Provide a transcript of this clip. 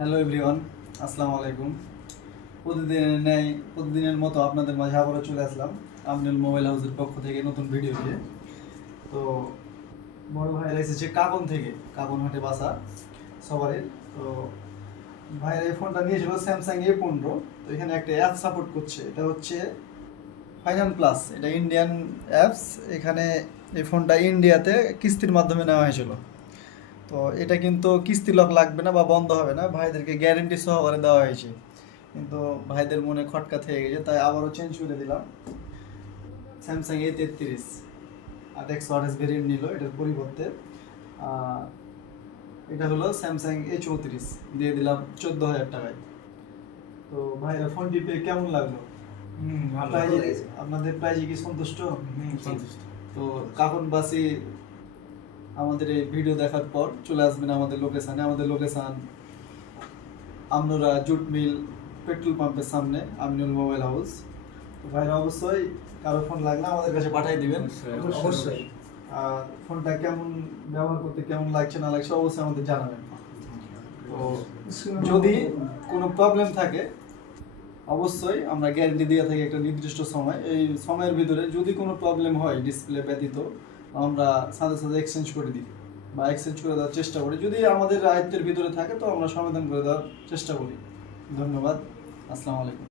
Hello everyone, আসসালামু আলাইকুম। প্রতিদিনের মতো আপনাদের মাঝে আবারও চলে আসলাম আমনুল মোবাইল হাউসের পক্ষ থেকে নতুন ভিডিও নিয়ে। তো বড় ভাইরা এসেছে কাবন থেকে, কাবন হাটে বাসা সবারই। তো ভাইরা এই ফোনটা নিয়েছিল স্যামসাং A15। তো এখানে একটা অ্যাপ সাপোর্ট করছে, এটা হচ্ছে ফাইনাল প্লাস। এটা ইন্ডিয়ান অ্যাপস। এখানে এই ফোনটা ইন্ডিয়াতে কিস্তির মাধ্যমে নেওয়া হয়েছিল। তো এটা কিন্তু কিস্তি লক লাগবে না বা বন্ধ হবে না, ভাইদেরকে গ্যারেন্টি সহকারে দেওয়া হয়েছে। কিন্তু ভাইদের মনে খটকা থেকে গেছে, তাই আবারও চেঞ্জ করে দিলাম। স্যামসাং A33 8 ভেরিয়েন্ট নিল এটার পরিবর্তে। আহ, এটা হলো স্যামসাং A34, দিয়ে দিলাম 14,000 টাকায়। তো ভাইরা ফোনটি পেয়ে কেমন লাগলো? ভালো প্রাইজে লেগেছে। আপনাদের প্রাইজে কি সন্তুষ্ট? সন্তুষ্ট। তো কাকনবাসী আমাদের এই ভিডিও দেখার পর চলে আসবেন আমাদের লোকেশানে। আমাদের location Amnura jute mill petrol পাম্পের সামনে, আমিনুল মোবাইল হাউস। তো ভাইরা অবশ্যই কারো ফোন লাগলে আমাদের কাছে পাঠিয়ে দিবেন। অবশ্যই। আর ফোনটা কেমন ব্যবহার করতে কেমন লাগছে না লাগছে অবশ্যই আমাদের জানাবেন। তো যদি কোনো প্রবলেম থাকে অবশ্যই আমরা গ্যারেন্টি দিয়ে থাকি একটা নির্দিষ্ট সময়। এই সময়ের ভিতরে যদি কোনো প্রবলেম হয় ডিসপ্লে ব্যতীত, আমরা সাথে সাথে এক্সচেঞ্জ করে দিই বা এক্সচেঞ্জ করে দেওয়ার চেষ্টা করি। যদি আমাদের আয়ত্তের ভিতরে থাকে তো আমরা সমাধান করে দেওয়ার চেষ্টা করি। ধন্যবাদ। আসসালামু আলাইকুম।